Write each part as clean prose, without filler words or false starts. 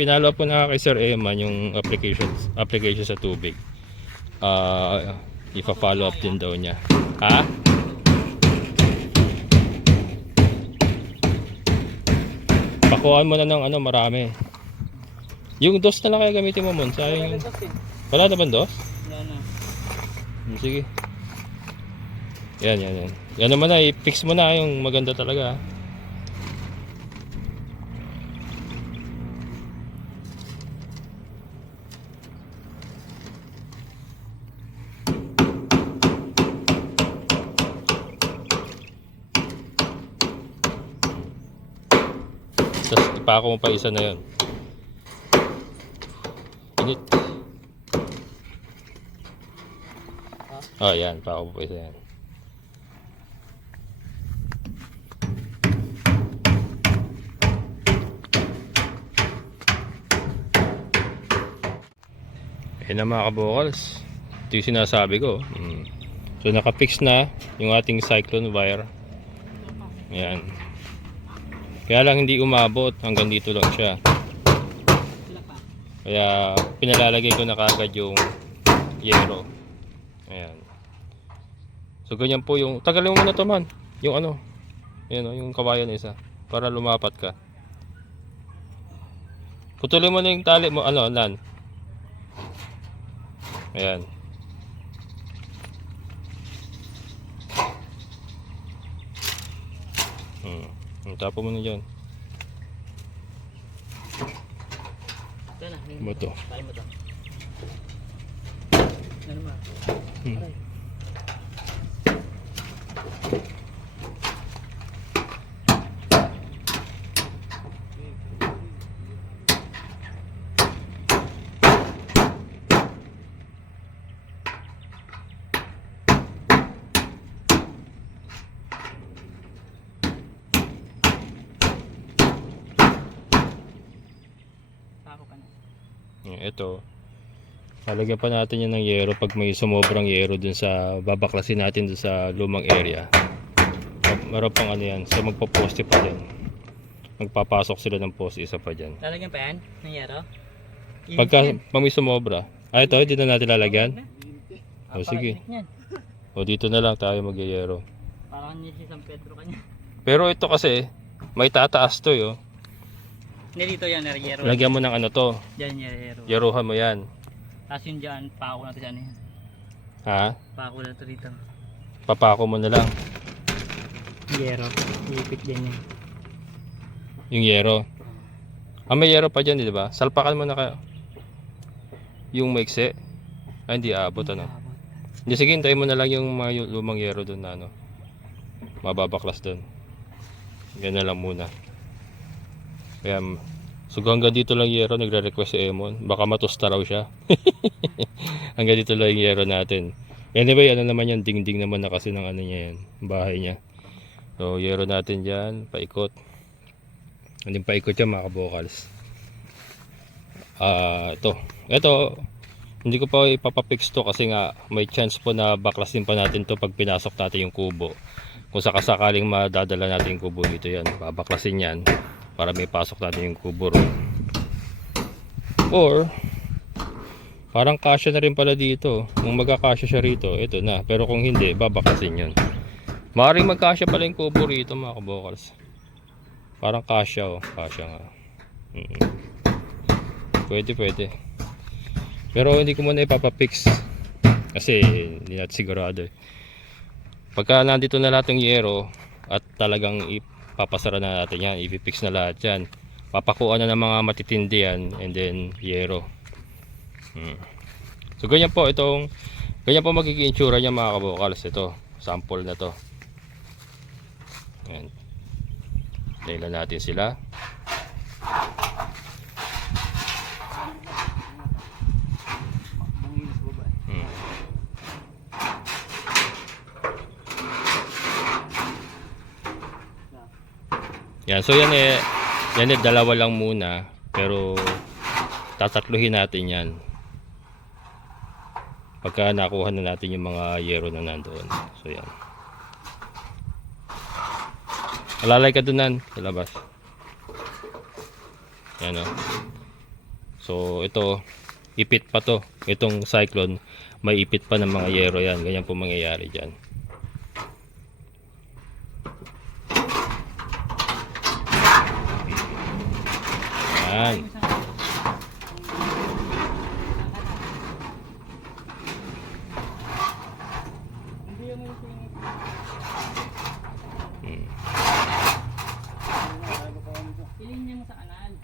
pinalo po na kay Sir Eman yung application sa tubig. Ipa-follow up din daw niya. Ha? Pakuhaan mo na ng ano, marami. Yung dos na lang kaya gamitin mo, Mon. Sayang yung... Wala na ba dos? Wala na. Sige. Yan. Yan naman na, i-fix mo na yung maganda talaga. Tapos ipako mo pa isa na yun. Init. Oh, yan. Ipako mo pa isa yan. Ayan na mga kabokals. Ito yung sinasabi ko. So nakapix na yung ating cyclone wire. Ayan. Kaya lang hindi umabot, hanggang dito lang siya. Kaya pinalalagay ko na kagad yung yero. Ayan. So ganyan po yung, tagalin mo muna to, man. Yung ano, ayan o, yung kawayan na isa, para lumapat ka. Putulin mo na yung tali mo, ano, Nan. Ayan. Tapo mo na dyan. Ito na. Mo to. Tayo mo to. Ano ba? Ito, lalagyan pa natin yan ng yero pag may sumobrang yero dun sa babaklasin natin dun sa lumang area. Meron pang ano yan, so magpaposte pa din. Magpapasok sila ng poste isa pa dyan. Lalagyan pa yan? Ng yero? Pag may sumobra, ito, hindi na natin lalagyan. O sige. O dito na lang tayo mag-yero. Parang hindi si San Pedro kanya. Pero ito kasi, may tataas to yo. Hindi dito yan, yero. Lagyan mo ng ano to. Diyan yero. Yerohan mo yan. Tapos yun dyan, pako na ito dyan yan. Ha? Pako na ito dito. Papako mo na lang. Yero. Ipit din yan. Yung yero. May yero pa dyan, di ba? Salpakan mo na kayo. Yung maikse. Hindi aabot ano. Hindi, sige, hintayin mo na lang yung mga lumang yero doon na ano. Mababaklas doon. Yan na lang muna. Kaya, so hanggang dito lang yero, nagre-request si Emon. Baka matusta raw siya. Hanggang dito lang yung yero natin. Anyway, ano naman yan, dingding naman na kasi ng ano niya yan, bahay niya. So, yero natin dyan, paikot. Hindi paikot yan mga kabokals. Ito, hindi ko pa ipapapix to kasi nga may chance po na baklasin pa natin to pag pinasok natin yung kubo. Kung sakasakaling madadala natin yung kubo dito yan, babaklasin yan para may pasok natin yung kubo ron. Or parang kasya na rin pala dito. Kung magkakasya siya rito, ito na. Pero kung hindi, babaklasin yun. Maaaring magkasya pala yung kubo rito mga kabokals. Parang kasya oh, kasya nga. Pwede. Pero hindi ko muna ipapapix kasi hindi natin sigurado eh. Pagka nandito na lahat ng yero at talagang ipapasara na natin yan, ipipix na lahat yan, papakuan na ng mga matitindi yan, and then yero. So ganyan po magiging itsura niya mga kabokals. Ito, sample na to. Ayan. Dahil natin sila. Yan, so yan dalawa lang muna, pero tatatluhin natin yan pagka nakuha na natin yung mga yero na nandoon. So yan, alalay ka dunan sa labas. Yan o, So ito, ipit pa to. Itong cyclone, may ipit pa ng mga yero yan. Ganyan po mangyayari dyan. Yan. Iling niya mo sa kanal.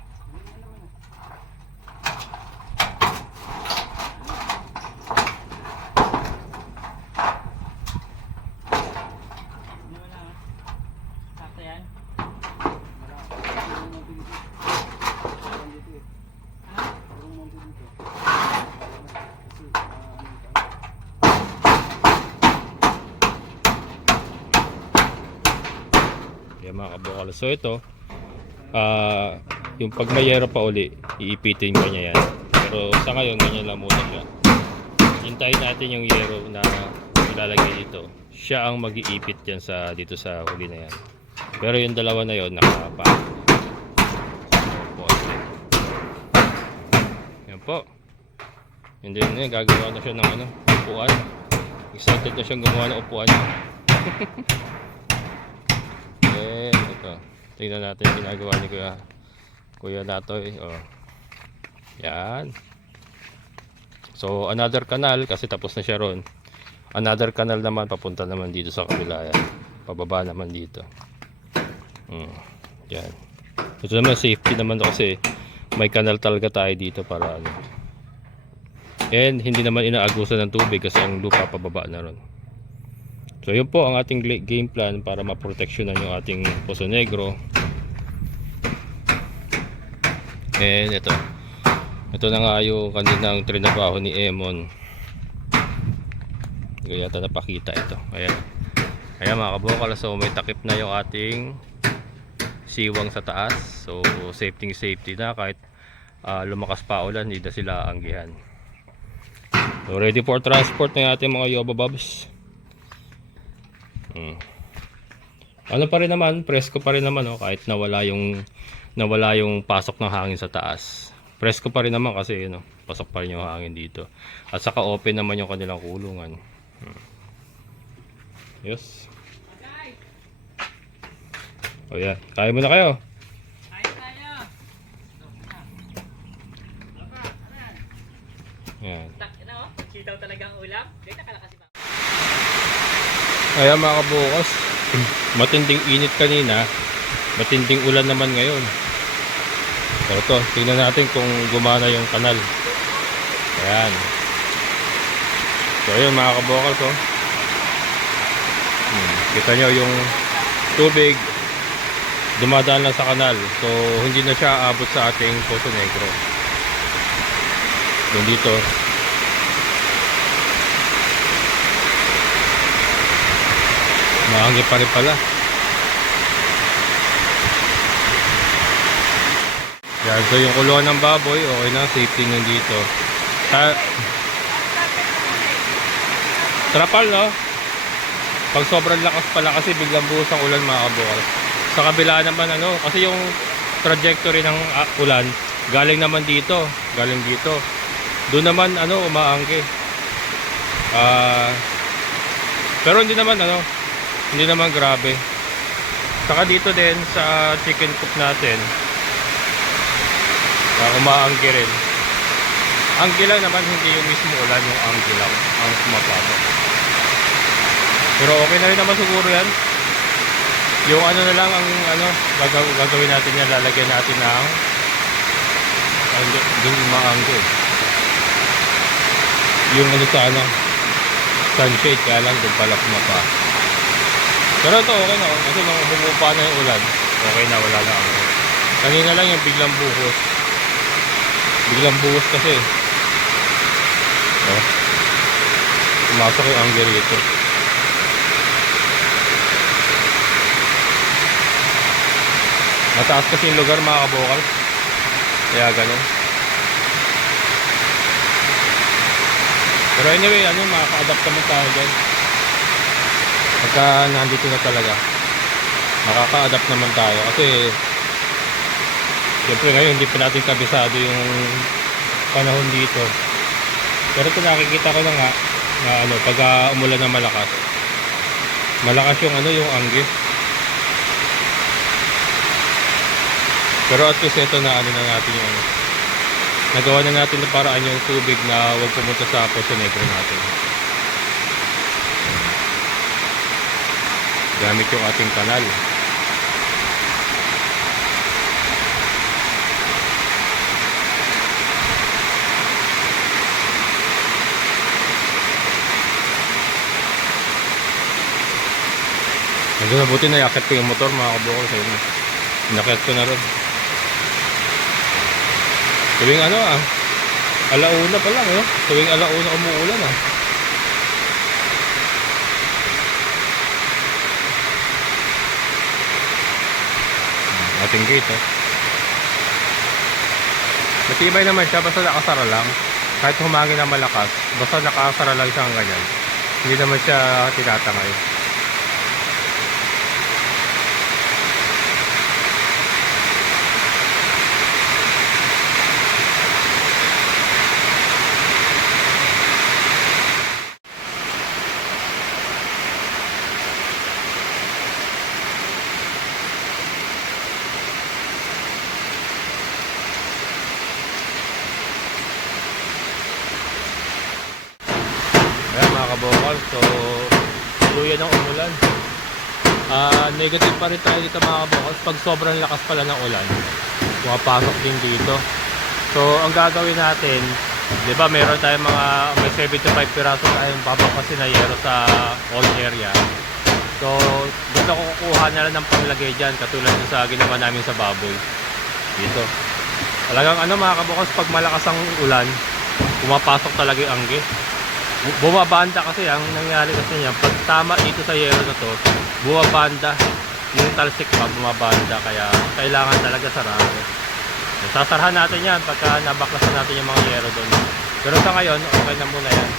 Ano na? Sakto yan? Yan mga kabukal. So ito, yung pag may yero pa uli, iipitin ko niya yan. Pero sa ngayon, ganyan lang muna siya. Hintayin natin yung yero na ilalagay dito. Siya ang mag-iipit yan dito sa huli na yan. Pero yung dalawa na yon nakapa. Yan po. Hindi na gagawa na siya ng upuan. Excited na siyang gumawa ng upuan. Ito. Tingnan natin yung ginagawa ni Kuya Natoy. Oh. Yan. So another canal kasi tapos na siya ron. Another canal naman papunta naman dito sa kabila yan. Pababa naman dito. Yan. Ito naman safety naman kasi may canal talaga tayo dito para and hindi naman inaagusan ng tubig kasi ang lupa pababa na ron. So yun po ang ating game plan para maproteksyonan yung ating Poso Negro. And ito na nga yung kaninang trinabaho ni Emon. Hindi yata napakita ito. Ayan mga kabukal. So may takip na yung ating siwang sa taas. So safety na kahit lumakas pa ulan, hindi na sila anggihan. So ready for transport na yung ating mga Yoba Bobs. Ano pa rin naman, presko pa rin naman kahit nawala yung pasok ng hangin sa taas. Presko pa rin naman kasi pasok pa rin yung hangin dito. At saka open naman yung kanilang kulungan. Yes. O yan, kaya mo na kayo. Kaya. Yan. Sitaw talagang ulam. Dito nakalakas ba? Ayan mga kabukas, matinding init kanina, matinding ulan naman ngayon. So ito, tingnan natin kung gumana yung kanal. Ayan. So ayun mga kabukas, kita nyo yung tubig dumadaan lang sa kanal. So hindi na siya aabot sa ating Poso Negro. Yung dito maangi pa rin pala. Yan, so yung kulungan ng baboy okay na, safety nyo dito. Trapal no? Pag sobrang lakas pala kasi biglang buhos ang ulan mga kabukal. Sa kabila naman kasi yung trajectory ng ulan galing naman dito, galing dito. Doon naman umaangke. Pero hindi naman grabe. Saka dito din sa chicken coop natin umaangke rin. Angke lang naman, hindi yung mismo ulan, yung angke lang ang pumapasok. Pero okay na rin naman siguro yan. Yung na lang ang gagawin natin yan, lalagyan natin ng dun umaangke. Yung sa sunshade, kaya lang dun pala pumapasok. Pero ito okay na kasi nung bumupa na yung ulan, okay na, wala na angke. Kanina lang yung biglang buhos kasi pumasok yung angke rito. Mataas kasi yung lugar mga kabukal, kaya ganun. Pero anyway, makaka-adapt naman tayo dyan. Pagka nandito na talaga, makaka-adapt naman tayo. Kasi siyempre ngayon hindi pa natin kabisado yung panahon dito. Pero ito nakikita ko na nga na ano, pag umulan ng malakas. Malakas yung ano, yung anggi. Pero at least ito na ano na natin yung ano. Nagawa na natin ng paraan yung tubig na huwag pumunta sa Poso Negro natin. Gamit yung ating kanal. Medyo mabuti na yakit ko yung motor mga kabukol sa inyo. Nakit ko na rin. Tuwing ano alauna pa lang tuwing alauna umuulan ating gate matibay naman siya basta nakasara lang kahit humangin na malakas basta nakasara lang siya ang ganyan hindi naman siya tinatangay. Ayan mga kabokal, so tuluyan ng umulan. Negative pa rin tayo dito mga kabokal. Pag sobrang lakas pala ng ulan, pumapasok din dito. So ang gagawin natin, di ba meron tayong may 75 piraso tayong babakasin na yero sa all area. So dito ko kukuha na lang ng panglagay dyan, katulad sa ginawa namin sa baboy dito. Talagang ano mga kabokal, pag malakas ang ulan, pumapasok talaga yung angge. Bumabanda kasi ang nangyari kasi niya pag tama dito sa yero na to bumabanda yung talsik pa bumabanda kaya kailangan talaga sarado. Sasarhan natin yan pagka nabaklasan natin yung mga yero doon pero sa ngayon okay na muna yan.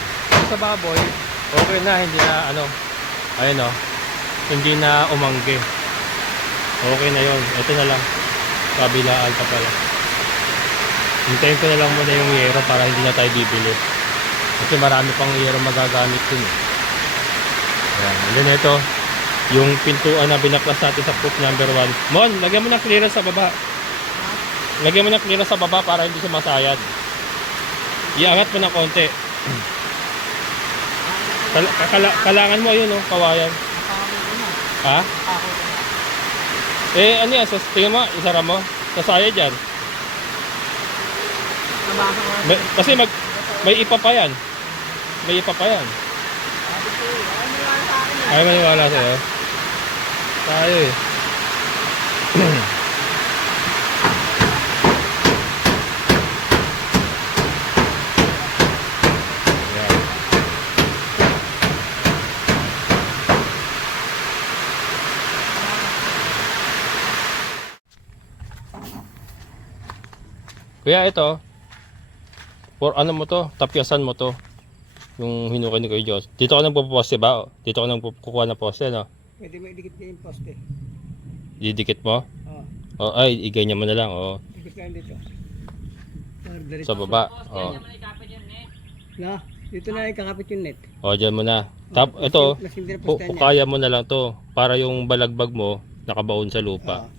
Sa baboy okay na hindi na ayun hindi na umangge okay na yon. Ito na lang kabilaan pa pala hintayin ko na lang muna yung yero para hindi na tayo bibili kasi marami pang yero magagamit dun Ayan. And then ito yung pintuan na binaklas natin sa proof number 1. Mon, lagyan mo ng clearance sa baba. Lagyan mo ng clearance sa baba para hindi sumasayad. Iangat mo ng konti. Kalangan mo yun kawayan. Ha? Ano yan? Tingnan mo, isara mo. Sasayad yan. Kasi may ipa pa yan. May ipa pa yan. Ay, maniwala sa'yo. Tayo eh. Yan. Kuya, ito. For ano mo to? Tapyasan mo to. Yung hinukay ni Kuya Diyos. Dito ka nang puposte ba? Dito ka nang kukuha ng poste, no? Pwede may dikit kayo yung poste. Didikit mo? Oo. Ay, iganyan mo na lang, Dikit kayo dito. Sa baba. Na, dito na ikakapit yung net. Dyan mo na. Ito, Lasing din ang poste niya. kaya mo na lang to. Para yung balagbag mo, nakabaon sa lupa.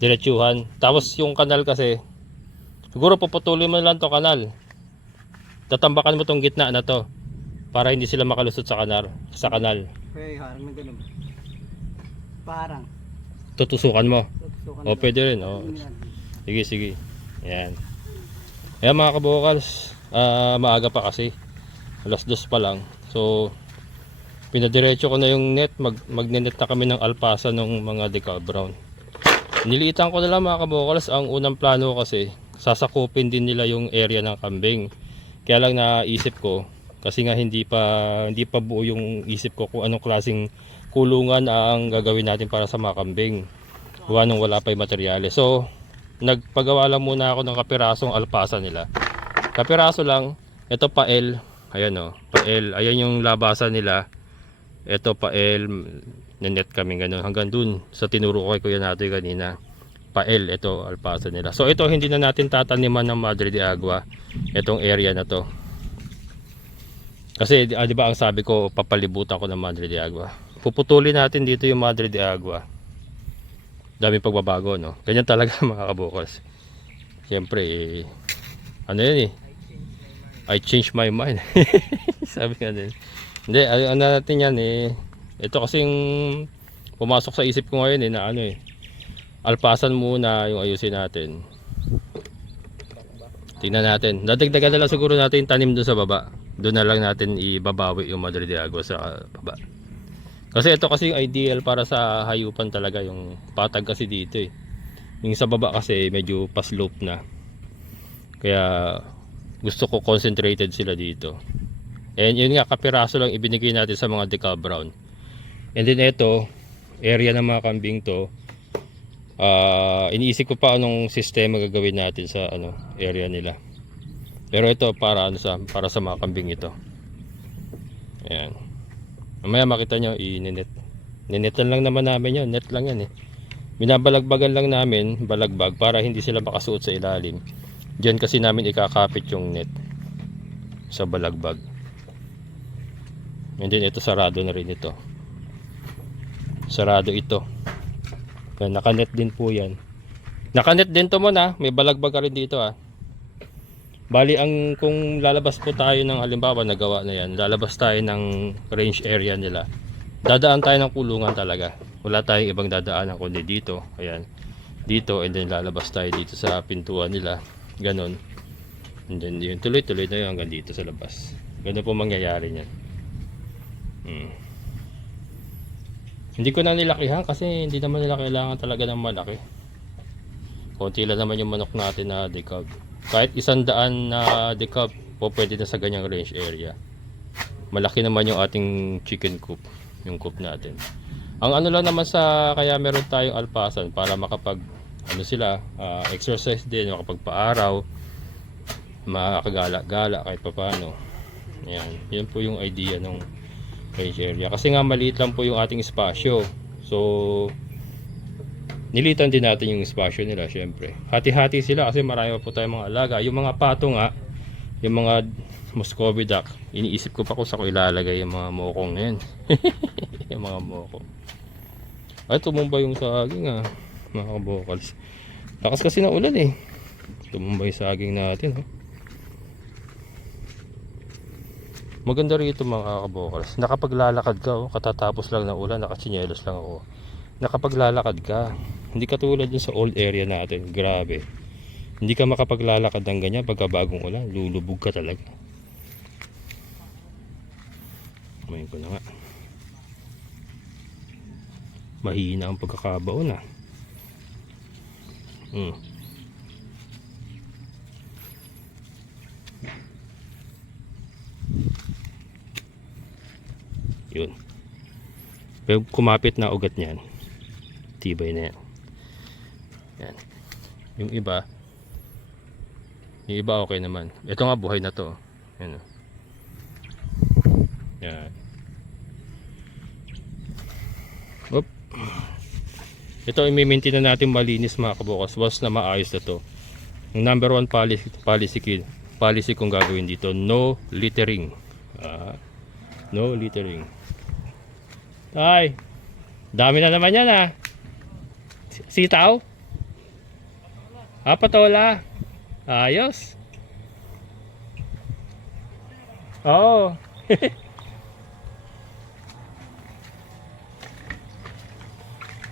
Diretsuhan. Tapos yung kanal kasi, siguro puputulin mo lang to kanal. Tatambakan mo tong gitna na to. Para hindi sila makalusot sa kanal. Kaya harang na ganun. Parang. Tutusukan mo. Tutusukan Pwede rin. Sige. Ayan. Ayan mga kabukals. Maaga pa kasi. 2:00 pa lang. So, pinadiretso ko na yung net. Magnenet na kami ng alpasa ng mga decal brown. Niliitan ko na lang mga kabukals. Ang unang plano kasi, sasakupin din nila yung area ng kambing. Kaya lang naisip ko, kasi nga hindi pa buo yung isip ko kung anong klaseng kulungan ang gagawin natin para sa mga kambing. Gawa nung wala pa yung materyales. So, nagpagawa lang muna ako ng kapirasong alpasa nila. Kapiraso lang. Ito pael. Ayan pael. Ayan yung labasan nila. Ito pael. Nanet kami ganun. Hanggang dun sa tinuro ko kay Kuya natin kanina. pael, ito alpasan nila. So ito hindi na natin tataniman ng Madre de Agua itong area na to. Kasi di ba ang sabi ko papalibutan ko ng Madre de Agua. Puputulin natin dito yung Madre de Agua. Daming pagbabago, no? Ganyan talaga mga kabukals. Siyempre ano yan I changed my mind. Sabi nga din. Hindi, ano natin yan ito kasi yung pumasok sa isip ko ngayon na alpasan muna yung ayusin natin. Tingnan natin. Dadagdagan na lang siguro natin yung tanim doon sa baba. Doon na lang natin ibabawi yung Madre de Agua sa baba. Kasi ito kasi yung ideal para sa hayupan talaga, yung patag kasi dito Yung sa baba kasi medyo pa-slope na. Kaya gusto ko concentrated sila dito. And yun nga, kapiraso lang ibinigay natin sa mga decal brown. And then ito, area ng mga kambing to, iniisip ko pa anong sistema gagawin natin sa area nila. Pero ito para para sa mga kambing ito. Ayan. Mamaya makita nyo, ninetan lang naman namin yun, net lang yan Binabalagbagan lang namin, balagbag, para hindi sila makasuot sa ilalim. Diyan kasi namin ikakapit yung net sa balagbag. And then ito sarado na rin ito. Sarado ito. Kaya nakanet din po yan. Nakanet din to muna. May balagbag ka rin dito Bali kung lalabas po tayo ng halimbawa nagawa na yan. Lalabas tayo ng range area nila. Dadaan tayo ng kulungan talaga. Wala tayong ibang dadaanan kundi dito. Ayan. Dito and then lalabas tayo dito sa pintuan nila. Ganon. And then yun, tuloy-tuloy na yun hanggang dito sa labas. Ganon po mangyayari niyan. Hindi ko na nilakihan kasi hindi naman nila kailangan talaga ng malaki. Konti lang naman yung manok natin na decalb. Kahit 100 na decalb po pwede na sa ganyang range area. Malaki naman yung ating chicken coop, yung coop natin. Ang ano lang naman kaya meron tayong alpasan para makapag exercise din, makapagpaaraw, makakagala-gala kahit papaano. Yan po yung idea ng range area. Kasi nga maliit lang po yung ating espasyo. So nilitan din natin yung espasyo nila syempre. Hati-hati sila kasi marami po tayong mga alaga. Yung mga pato nga, yung mga Muscovy duck, iniisip ko pa kung saan ko ilalagay yung mga mokong na yan. Yung mga mokong. Ay, tumumba yung saging mga kabokals. Lakas kasi na ulan Tumumba yung saging natin Maganda rito mga kabokals. Nakapaglalakad ka katatapos lang ng ulan, nakatsinelos lang ako. Nakapaglalakad ka. Hindi katulad yun sa old area natin. Grabe. Hindi ka makapaglalakad ng ganyan pagka bagong ulan. Lulubog ka talaga. Kumain ko na nga. Mahina ang pagkakabaon Yun. Pero kumapit na ugat niyan. Tibay na yan. Yan. Yung iba okay naman. Ito nga buhay na to. Yan. Yan. Oop. Ito i-maintain na natin malinis mga kabukas. Once na maayos na to. Yung number 1 policy kong gagawin dito, no littering. No littering. Ay, dami na naman yan Sitaw? Patola. Ayos. Oo.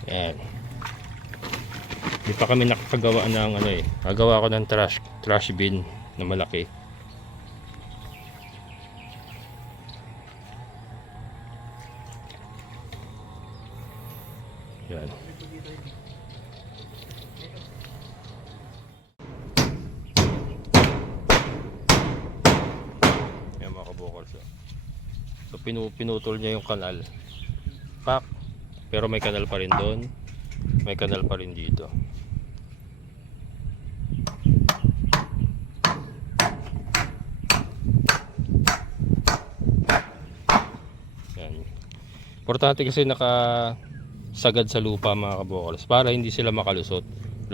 Yan. Hindi pa kami nakakagawa ng Nagawa ko ng trash bin na malaki. Yan. Yan mga kabukals. So pinutol niya yung kanal. Pak. Pero may kanal pa rin doon. May kanal pa rin dito. Yan. Importante kasi nakasagad sa lupa mga kabukals para hindi sila makalusot.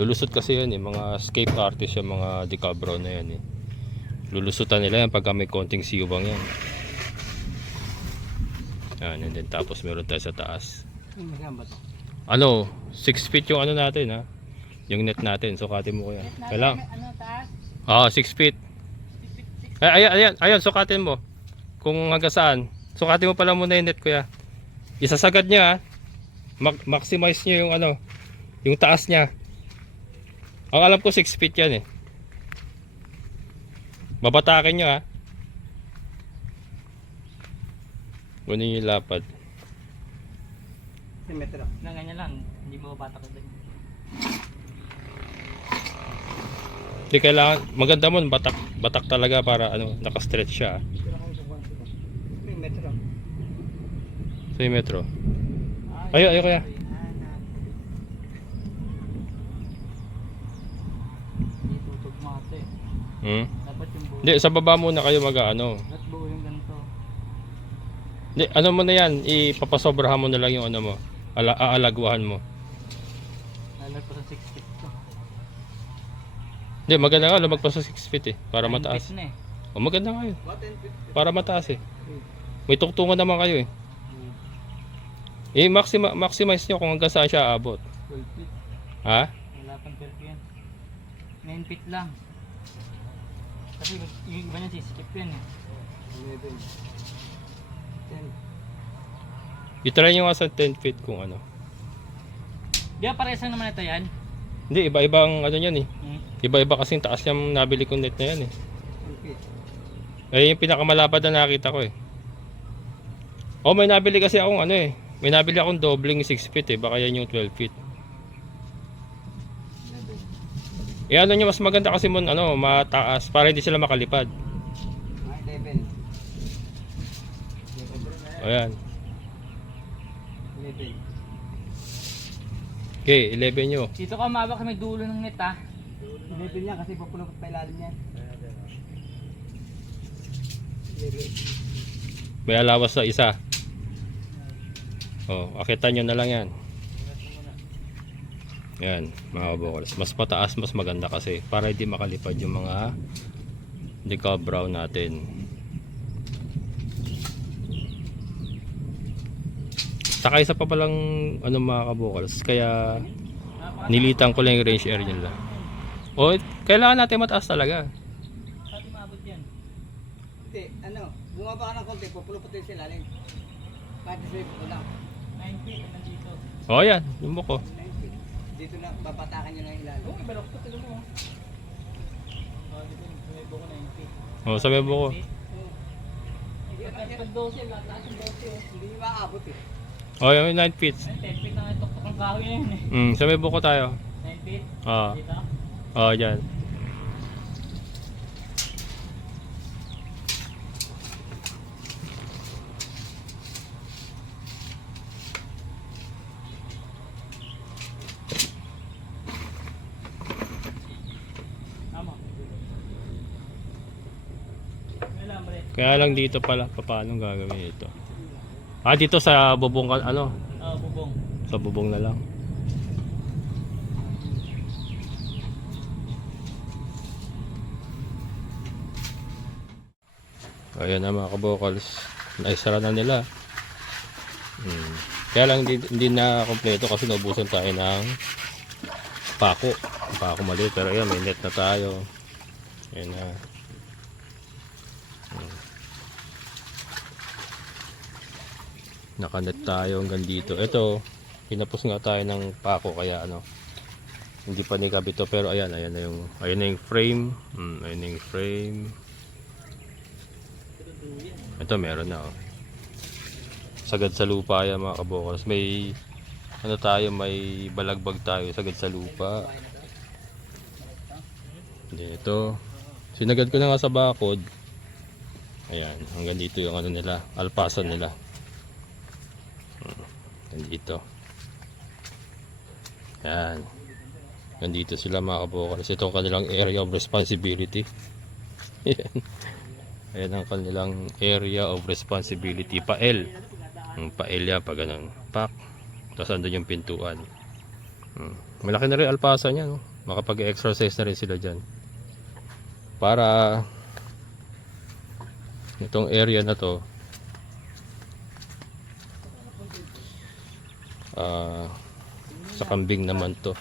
Lulusot kasi yan eh, mga escape artist yung mga decabro na yan eh. Lulusutan nila yan pagka may konting siwang yan. Yan, and then tapos meron tayo sa taas. Saan ba to? Ano, 6 feet yung ano natin ha. Yung net natin, sukatin mo kuya. Kailang. Ano, taas? 6 feet. Ay, ayan, sukatin mo. Kung hanggang saan. Sukatin mo pala muna yung net kuya. Isasagad niya ha. Maximize niyo yung ano, yung taas niya. Ang alam ko 6 feet yan eh. Babatakin nyo ha. Kunin yung lapad. Metro. Na ganyan lang, hindi mo batak din. Hindi kailangan, maganda mo, batak talaga para ano, nakastretch siya. Metro. Sa metro. Ayo kaya. Dito tugmate. Dapat yung buo. Hindi, sa baba muna kayo mag-ano. Dapat buo yung ganito. Hindi, ano mo na yan, ipapasobrahan mo na lang yung ano mo. Aalagwahan mo. Lalag ko sa 6 feet to. Hindi, maganda nga, lumagpas sa 6 feet eh. Para 9 mataas. feet na eh. O maganda nga yun. Para mataas eh. May tuktungan naman kayo eh. Maximize nyo kung hanggang saan siya aabot. 12 feet. Ha? Wala pang 12 yan. 9 feet lang. Kasi yung iba niya sisikip yan eh. 11. 10. I-try nyo nga sa 10 feet kung ano. Di ba parehas lang naman ito yan? Hindi, iba-ibang ano yan eh. Hmm. Iba-iba kasing taas yung nabili kong net na yan eh. 10 feet. Eh, yung pinakamalapad na nakita ko eh. Oh, may nabili kasi akong ano eh. May nabili akong dobling 6 feet eh. Baka yan yung 12 feet. Eh, ano nyo, mas maganda kasi mo, ano, mataas. Para hindi sila makalipad. 11. Ayan. 11. Okay, 11 nyo. Dito ka umabak may dulo ng net ah. 11 niya kasi pupulupot pa ilalim niya. 11. May alawas sa isa. Oh, akitan nyo na lang yan. Yan, mga kabukalas. Mas pataas, mas maganda kasi. Para hindi makalipad yung mga decabro natin. Saka isa pa palang ano mga kabukalas. Kaya nilitan ko lang yung range area nila. O, kailangan natin mataas talaga. Pati maabot yan. Hindi, ano, bumaba ka ng konti, pupulupot din sa ilalim. Pati sa ito lang. 9 feet nandito. O, yan, yung buko. 9 feet. Dito na, babatakan niya ng ilalim. Oo, pero ko tignan mo. Dito may buko 9 feet. O, sabi buko. Pag 12, lataas yung 12. Hindi niya maabot eh. O, yung 9 feet. 10 feet na itok ang kahoy na yun eh. Sabi buko tayo. 9 feet? Ah. Dito? O, dyan. Tama. May lambre. Kaya lang dito pala, paano gagawin ito? Ah, dito sa bubong, ano? Oo, bubong. Sa bubong na lang. Ayan na mga kabokals. Naisara na nila. Kaya lang hindi na kompleto kasi naubusan tayo ng pako. Pako maliit. Pero ayan, may net na tayo. Ayan na. Nakanet tayo hanggang dito. Ito, pinapos nga tayo ng pako kaya ano. Hindi pa nikabit to pero ayan na yung frame. Ayan na yung frame. Ito meron na oh. Sagad sa lupa yan mga kabokals. May ano tayo, may balagbag tayo sagad sa lupa. Dito. Sinagad ko na nga sa bakod. Ayan, hanggang dito yung ano nila, alpasan nila. Nandito. Ayan. Nandito sila mga kabokals. Ito ang kanilang area of responsibility. Ayan. Ayan ang kanilang area of responsibility. Pael. Pael yan pag ganun. Pak. Tapos andun yung pintuan. Malaki na rin alpasan niya. No? makapag-exercise na rin sila dyan. Para itong area na to sa kambing naman to.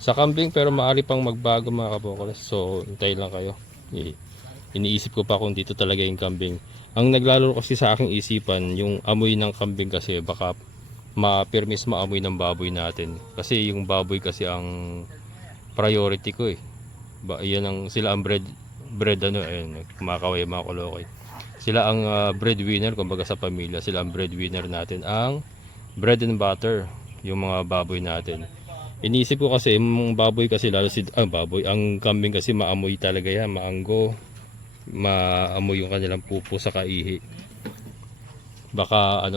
Sa kambing pero maaari pang magbago mga kabokoles. So hintay lang kayo. Iniisip ko pa kung dito talaga yung kambing. Ang naglalaro kasi sa aking isipan, yung amoy ng kambing kasi baka ma-permis maamoy ng baboy natin. Kasi yung baboy kasi ang priority ko eh. Yan ang, sila ang bread ano, ayun, kumakaway mga kolokoy. Sila ang breadwinner kumbaga sa pamilya. Sila ang breadwinner natin. Ang bread and butter, yung mga baboy natin. Iniisip ko kasi yung baboy kasi lalo baboy, ang kambing kasi maamoy talaga yan, maanggo. Maamoy yung kanilang pupo sa kaihi. Baka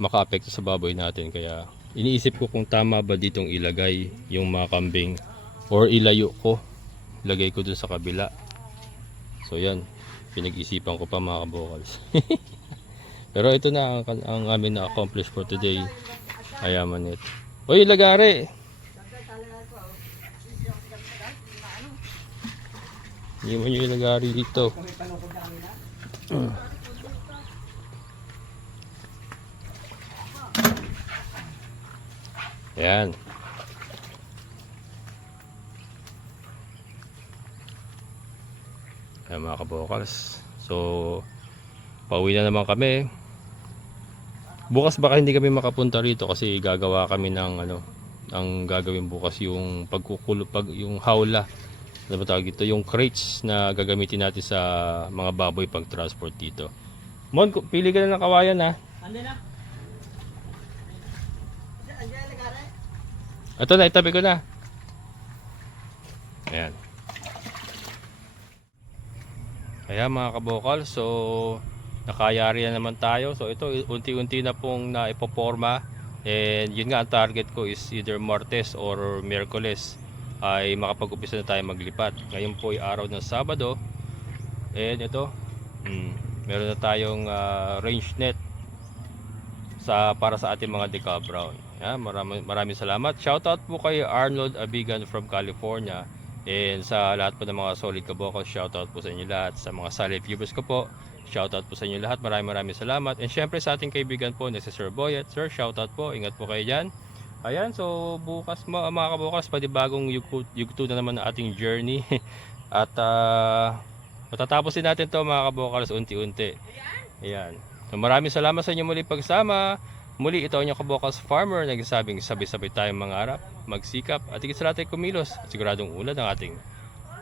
maka-apekto sa baboy natin, kaya iniisip ko kung tama ba ditong ilagay yung mga kambing or ilayo ko, ilagay ko dun sa kabila. So yan, pinag-isipan ko pa mga kabokals. Pero ito na ang amin na accomplish for today. Ayaman it. Uy, lagari! Hindi mo nyo ilagari dito. Ayan. Ayan mga kabokals. So, pauwi na naman kami. Bukas baka hindi kami makapunta rito kasi gagawa kami ng ang gagawin bukas yung yung hawla. Ano ba tawag dito? Yung crates na gagamitin natin sa mga baboy pag transport dito. Mon, pili ka na ng kawayan ha. Andi na. Ito na, itabi ko na. Ayan. Kaya mga kabokal, so nakayari na naman tayo. So ito unti-unti na pong naipoporma. And yun nga, ang target ko is either Martes or Miyerkules ay makapag-upisa na tayo maglipat. Ngayon po ay araw ng Sabado. And ito, meron na tayong range net para sa ating mga decal brown. Maraming salamat. Shoutout po kay Arnold Abigan from California. And sa lahat po ng mga solid kabokal, shoutout po sa inyo lahat. Sa mga solid viewers ko po, shoutout po sa inyo lahat. Maraming salamat. And syempre sa ating kaibigan po na si Sir Boyet. Sir, shoutout po. Ingat po kayo dyan. Ayan, so bukas mga kabukas, panibagong yugto na naman ang ating journey. At matatapos din natin to mga kabokals unti-unti. Ayan. So maraming salamat sa inyo muli pagsama. Muli ito ang inyong kabokals farmer, nagsasabing sabay-sabay tayong mangarap, magsikap at higit sa lahat ay kumilos at siguradong ulad ang ating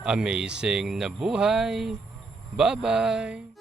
amazing na buhay. Bye-bye!